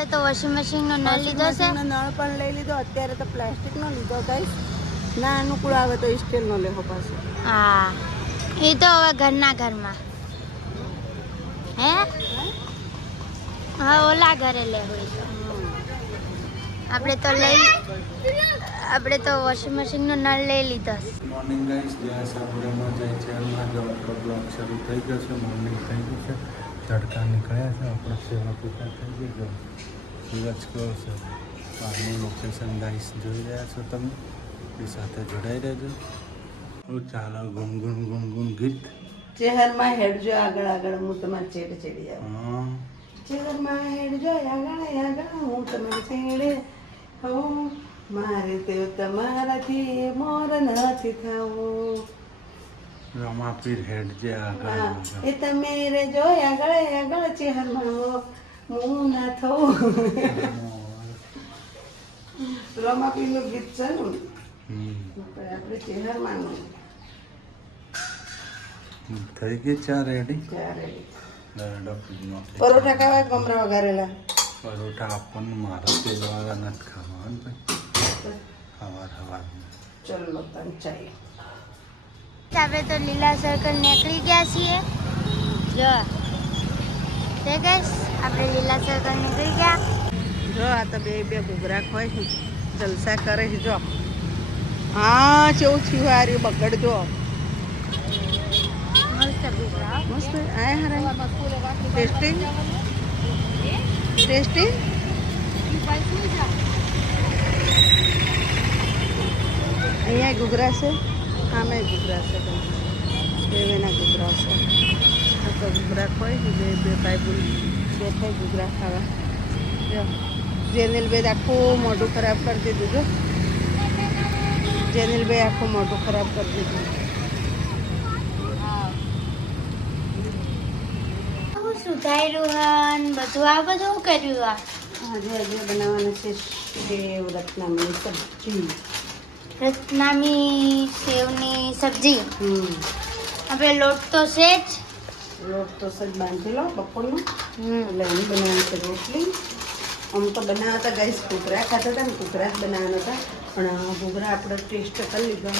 આપણે તો વોશિંગ મશીનનો નળ લીધો છે. નળ પણ લઈ લીધો. અત્યારે તો પ્લાસ્ટિકનો લીધો ગાઈસ. ના અનુકૂળ આવે તો સ્ટીલનો લેવો પાછો. હા એ તો હવે ઘરના ઘરમાં હે હા ઓલા ઘરે લેવું તો આપણે તો વોશિંગ મશીનનો નળ લઈ લીધો. મોર્નિંગ ગાઈસ જ્યાં સાપુરામાં જાય છે એમાં જો આપણો બ્લોગ શરૂ થઈ ગયો છે. મોર્નિંગ થઈ ગયું છે, તડકા નીકળ્યા છે, આપણે સેવા પૂજા થઈ ગઈ. જો સૂરજ કયો છે, બહારનું લોકેશન ગાઈસ જોઈ રહ્યા છો તમે, એ સાથે જોડાઈ રહેજો. ચાલો ગુનગુન ગીત. ચહેરમાં હેડજો આગળ આગળ હું તમારે ચેડે ચેડી આવું. હા ચહેરમાં હેડજો આગળ આગળ હું તમારે ચેડે હું મારે તે તમારાથી મોર નથી થવું. રમાપીર હેડ જે આગળ એ તમે રે જો આગળ આગળ ચહેરમાં હું ના થવું. રમાપીરનું ગીત છે ને આપણે ચહેરમાં થઈ ગઈ ચા રેડી. પરોઠા ખાવા મમરા વઘારેલા. પરોઠા આપણને મારા તેલવાળા નથી ખાવા ભાઈ. ચલો તન ચાય. આપણે તો લીલા સર્કલ નીકળી ગયા છીએ. જો તે ગઈશ આપણે લીલા સર્કલ નીકળી ગયા. જો આ તો બે ઘૂઘરા ખોય છે, જલસા કરે છે. જો હા કેવું થયું આ રહ્યું બગડ. જો મસ્ત બીજા મસ્ત આ હરા ટેસ્ટિંગ ટેસ્ટિંગ. અહીંયા ઘૂઘરા છે, આમાં ઘૂઘરા છે, બેના ઘૂઘરા છે. આ તો ઘૂઘરા ખોય છે. બે ભાઈ બોલ બેઠા ઘૂઘરા ખાવા. જો જેનિલભાઈ આખું મોઢું ખરાબ કરી દીધું. જો જેનિલભાઈ આખું મોઢું ખરાબ કરી દીધું. સુધાર્યું બધું આ બધું કર્યું. આજે બનાવવાનું છે સેવ રત્નામની સબ્જી. રત્નામી સેવની સબ્જી. આપણે લોટ તો છે જ. લોટ તો સજ બાંધેલો બપોરનો. હમ એટલે એમ બનાવવાનું છે રોટલી. આમ તો બનાવતા ગાઈસ ઘૂઘરા ખાતા હતા ને ઘૂઘરા જ બનાવવાના હતા, પણ ઘૂઘરા આપણે ટેસ્ટ કરી લીધો.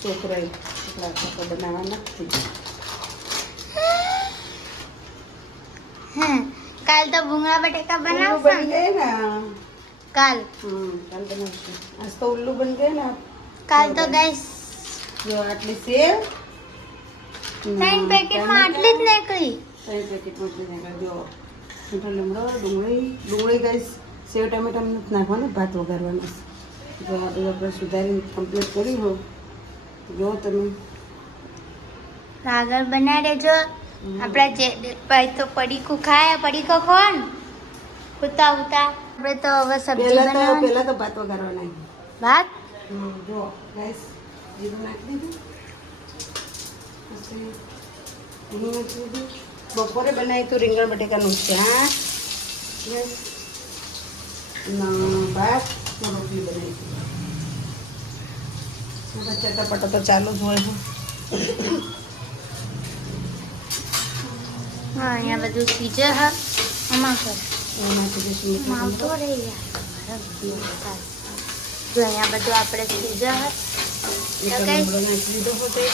છોકરાએ તો બનાવવા નથી. કાલ તો ભૂંગળા બટેકા ઉલ્લુ બનાવશો બન ને? ગયે ને. કાલ કાલ બનાવશું. આજ તો ઉલ્લુ બન ગયે ને. કાલ તો ગાઈસ જો આટલી સેવ 9 પેકેટમાં આટલી જ નીકળી. 3 પેકેટમાં જો મીઠો લીમડો, ડુંગળી ગાઈસ સેવ ટામેટા નથી નાખવાનું, ભાત વઘારવાનો. જો આ બધું આપણે સુધારીને કમ્પ્લીટ કરી હો. જો તમે આગળ બનાવી દેજો. આપણા જે ભાઈ તો પડીકું ખાય, પડીકો કોણ ઉતા આપણે તો હવે સબ્જી બનાવવાની. પહેલા તો ભાત વઘારવાના. ભાત જો ગાઈસ જીરું નાખી દીધું, પછી ઘી નાખી દીધું. બપોરે બનાવી તો રીંગણ બટેકાનું શાક ભાત રોટલી બનાવી હતી. ચટાપટા તો ચાલુ જ હોય છે. હા અહીંયા બધું સીજે હા આમાં કર નાખી દઈશું આવતો રહી ગયા. જો અહીંયા બધું આપણે સીજે હા. લીમડો નાખી દીધો પોતે.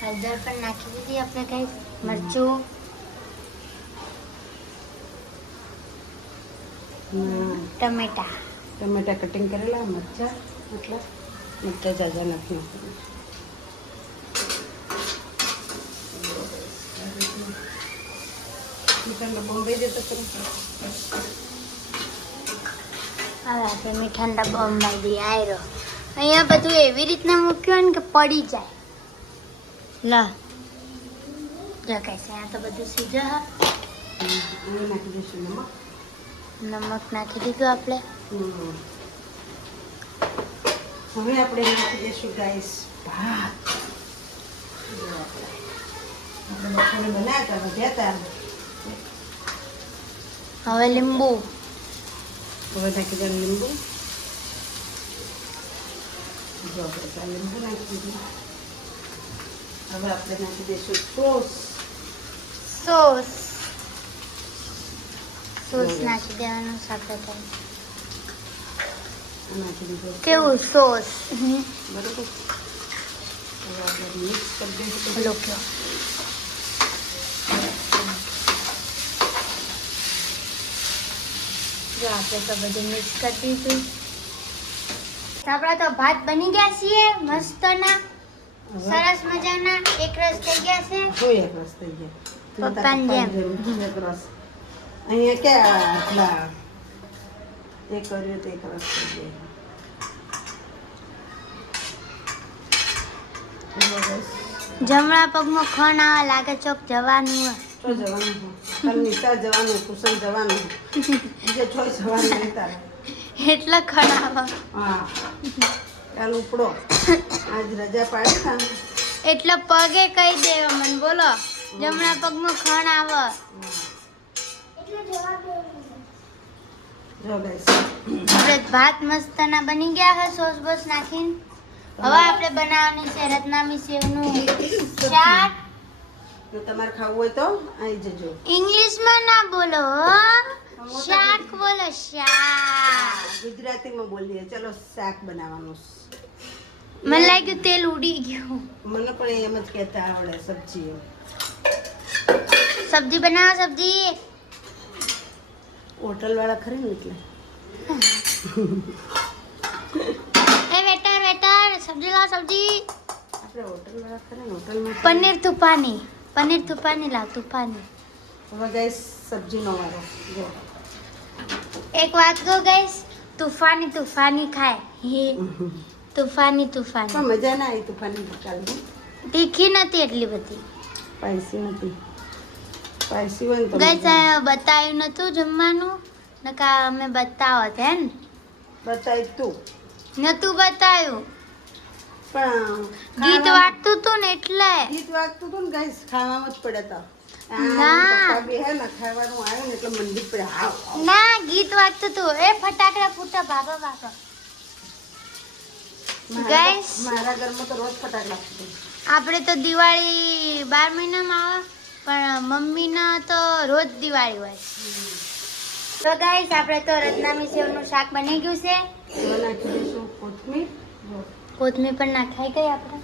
હળદર પણ નાખી દીધી આપણે કઈ મરચું ટમેટા કટિંગ કરેલા, મરચાં એટલા મરચાં જાજા નાખી નાખવાનું. બોમ્બે જતો કરો. હવે આપણે મીઠાના ડબ્બામાં બી આવ્યો. અહીંયા બધું એવી રીતના મૂક્યું ને કે પડી જાય. લા જો કઈ છે અહીંયા તો બધું સીધું હા. નાખી દઈશું નમક નાખી દીધું આપણે. હવે આપણે નાખી દઈશું ગાઈસ ભાત. આપણે બપોરે બનાવતા વધ્યા હતા. હવે લીંબુ હવે નાખી દે લીંબુ. જો આપણે લીંબુ નાખી દીધું. હવે આપણે નાખી દઈશું સોસ. સોસ નાખી દેવાનું સાથે થાય. નાખી દીધું કેવું સોસ બરોબર. હવે આપણે મિક્સ કરી દઈશું. બોલો કયો જો આપણે તો બધું મિક્સ કરી દીધું. આપણા તો ભાત બની ગયા છીએ મસ્તના, સરસ મજાના. એક રસ થઈ ગયા છે. જોઈએ એક રસ થઈ ગયા. પપ્પાની જેમ. એક રસ અહીંયા ક્યાં આટલા એ કર્યું તો એક રસ થઈ ગયા. જમણા પગમાં ખણ આવા લાગે ચોક જવાનું હોય. તો જવાનું કાલ નીચા જવાનું, ટ્યુશન જવાનું, બીજે છોય જવાનું નહીં તારે. એટલે ખણ આવા. હા કાલ ઉપડો. આજ રજા પાડી था એટલે પગે કહી દેવા મને. બોલો જમણા પગમાં ખણ આવે. જો ગાઈસ આપણે ભાત મસ્તના બની ગયા છે સોસ બોસ નાખીને. હવે આપણે બનાવવાની છે રત્નામી સેવનું શાક. જો તમારે ખાવું હોય તો આવી જજો. ઇંગ્લિશમાં ના બોલો હો. શાક બોલો શાક. ગુજરાતીમાં બોલીએ. ચલો શાક બનાવવાનું. મને લાગ્યું તેલ ઉડી ગયું. મને પણ એમ જ કહેતા આવડે. સબ્જી સબ્જી બનાવો સબ્જી. હોટલ વાળા ખરી ને એટલે એ વેટર વેટર સબ્જી લાવ સબ્જી. આપણે હોટલ વાળા ખરા ને હોટલમાં પનીર તુફાની લાવ તુફાની. હવે ગાઈસ સબ્જીનો વારો. જો એક વાત કહું ગાઈસ, તુફાની ખાય હે. તુફાની પણ મજા ના આવી તુફાની કાલની. તીખી નથી એટલી બધી સ્પાઈસી નથી. સ્પાઈસી હોય ને તો ગાઈસ મજા આવે. બતાવ્યું નતું જમવાનું નકા અમે બતાવત હે ને. બતાવી તું નતું બતાવ્યું. પણ ગીત વાગતું તું ને એટલે. ગીત વાગતું હતું ને ગાઈસ ખાવામાં જ પડ્યા હતા. ના. પપ્પા બી હે ને ખાવાનું આવ્યું ને એટલે મંદિર પડ્યા. હાવ ના ગીત વાગતું તું. એ ફટાકડા ફૂટા ભાગો ભાગો. Guys. મારા ઘરમાં તો રોજ ફટાકડા ફૂટે. આપણે તો દિવાળી 12 મહિનામાં આવે પણ મમ્મીના તો રોજ દિવાળી હોય. તો ગાઈસ આપણે તો રત્નામી સેવનું શાક બની ગયું છે. એમાં નાખી દઈશું કોથમીર. જો કોથમીર પણ નાખાઈ ગઈ આપણે.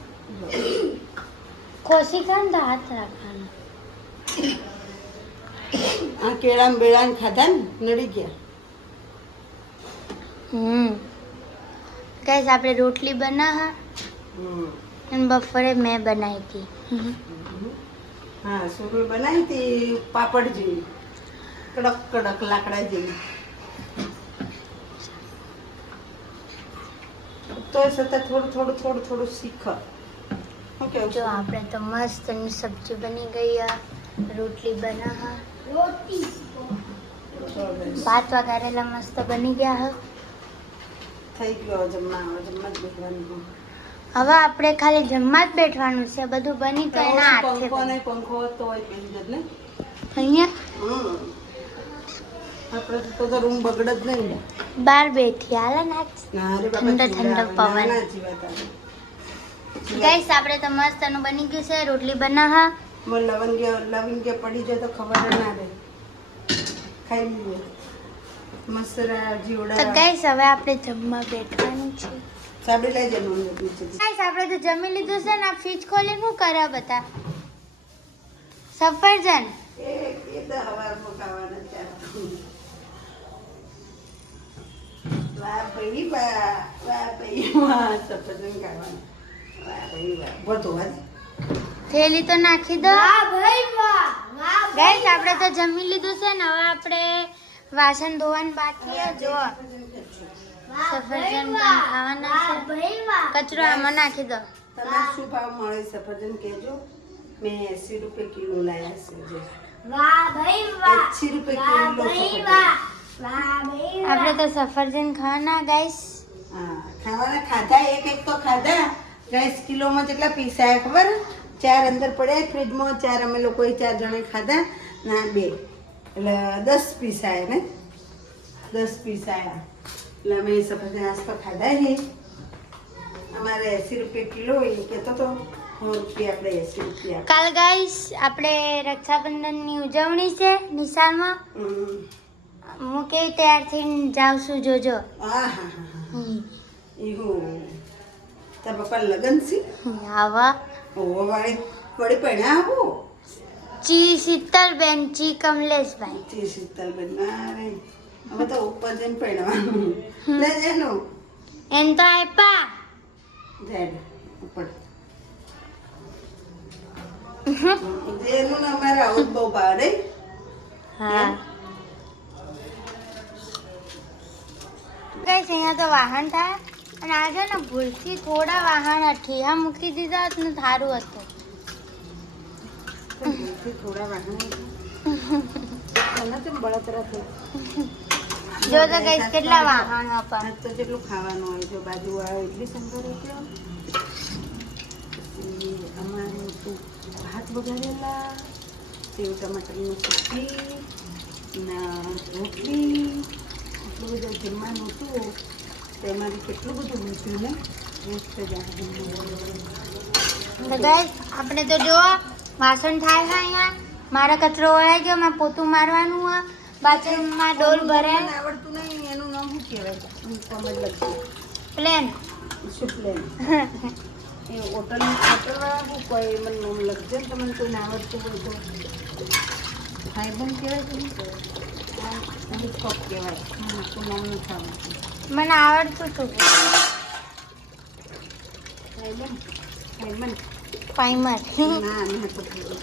ખોસી ખાન તો હાથ રાખવાનો. આ કેળા બેળા ખાધા ને નડી ગયા. ગાઈસ આપણે રોટલી બનાવા અને બપોરે મેં બનાવી હતી. હા સુરવી બનાવી હતી પાપડ જેવી, કડક કડક લાકડા જેવી. તો સતત થોડું શીખ. ઓકે જો આપણે તો મસ્ત ની સબ્જી બની ગઈ. રોટલી બનાવા. ભાત વઘારેલા મસ્ત બની ગયા. થઈ ગયો જમવા જ બેસવાનું. હવે આપણે ખાલી જમવા જ બેઠવાનું છે. બધું બની તો એના હાથે પંખો નહીં, પંખો તો હોય બેસી જત ને અહીંયા આપણે તો રૂમ બગડ જ નહીં ને. બાર બેઠી હાલે નાખ. ના રે બાપા, ઠંડો પવન. ના જીવાતા. ગાઈસ આપણે તો મસ્ત એનું બની ગયું છે. રોટલી બનાવા. લવિંગ પડી જાય તો ખબર જ ના રહે. ખાઈ લઈએ મસરા તો જીવડા. ગાઈસ હવે આપણે જમવા બેઠવાનું છે. સાબડી લઈ જવાનું નીચે. ગાઈસ આપણે તો જમી લીધું છે ને. આ ફ્રીજ ખોલી શું કરે બતા? સફરજન એ તો હવારમાં ખાવાના છે. વાહ ભાઈ વાહ સફરજન ખાવાના. વાહ ભાઈ વાહ. બધું વાત થેલી તો નાખી દો. ગાઈસ આપણે તો જમી લીધું છે ને. હવે આપણે વાસણ ધોવાનું બાકી છે. જો સફરજન પણ ખાવાના છે. કચરો આમાં નાખી દો. તમને શું ભાવ મળે સફરજન કહેજો. મેં 80 રૂપિયા કિલો લાયા છે. જો 80 રૂપિયા કિલો સફરજન. આપણે તો સફરજન ખાવાના ગાઈસ. હા ખાવાના ખાધા. એક તો ખાધા. ગાઈસ કિલોમાં કેટલા પીસ આયા ખબર? 4 અંદર પડ્યા ફ્રીજમાં. 4 અમે લોકોએ 4 જણે ખાધા. ના 2 એટલે 10 પીસ આયા ને. 10 પીસ આયા એટલે અમે સફરજન નાસ્તો ખાધા છે. અમારે 80 રૂપિયા કિલો એ કહેતો તો 100 રૂપિયા આપણે 80 રૂપિયા. કાલ ગાઈસ આપણે રક્ષાબંધનની ઉજવણી છે નિશાળમાં. હું કેવી તૈયાર થઈને જાઉં છું જોજો. હા હા હા એવું તાર પપ્પા લગન છે આવા ઓ વાળી વળી પડ્યા આવો ચી શીતલબેન ચી કમલેશભાઈ. જી શીતલબેન મારે હવે તો ઉપર જઈને પડવાનું લે જેનો એમ તો આપ્યા જેડ ઉપર જેનું ને અમારે આવું બહુ ભાડે. હા ગાઈસ અહીંયા તો વાહન થાય અને આજે ને ભૂલથી થોડા વાહન ઠીયા મૂકી દીધા હોત ને સારું હતું. થોડા વાહન તો બળતરા થઈ જો તો ગાઈસ કેટલા વાહન હતા. આજ તો જેટલું ખાવાનું હોય જો બાજુ વાળો એટલી સંભાળ રોટલો અમારે તો ભાત વઘારેલા સેવ ટમાટરનું સબ્જી ના રોટલી એટલું બધું જમવાનું હતું તેમાંથી કેટલું બધું મૂક્યું ને મસ્ત તો ગાઈસ આપણે તો જો વાસણ થાય છે અહીંયા. મારા કચરો વળાઈ ગયો, મારે પોતું મારવાનું હોય, બાથરૂમમાં ડોલ ભરાય. આવડતું નહીં એનું નામ શું કહેવાય સમજ લગતું પ્લેન શું પ્લેન એ હોટલવાળા શું કોઈ મને નામ લખજે ને તમને કોઈને આવડતું હોય તો ફાઈબન કહેવાય કે શું કહેવાય કપ કહેવાય તો નામ નથી આવડતું મને આવડતું હતું. ફાઈબન ફાઈબન પાઈમર. ના ના તો કહેવાય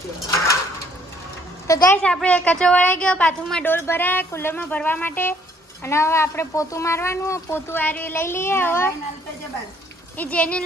તો ગાઈસ આપણે કચરો વળાઈ ગયો, બાથરૂમમાં ડોલ ભરાય કુલરમાં ભરવા માટે. અને હવે આપણે પોતું મારવાનું. પોતું આરી લઈ લઈએ હવે. નાનતા જબાર એ જેને